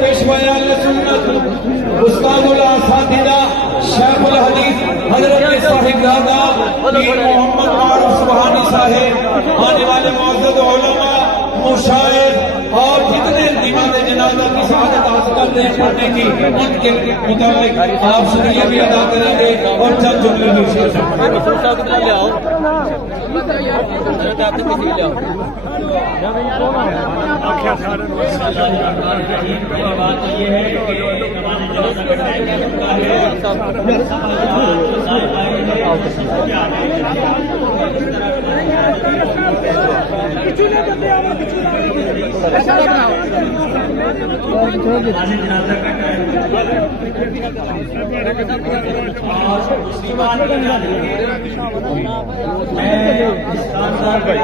पेशवाया सुन्नत उस्तादुल असातिदा शेखुल हदीस हजरत साहिबजादा पीर मोहम्मद मारूफ सुबहानी साहिब, आने वाले मौजूद उलमा, मुशाइर और जितने दीवाने जनाजा की शहादत हासिल करते हैं पढ़ने की, उनके मुताबिक आप शुक्रिया भी अदा करेंगे और चंद जुमले भी बात ये है कि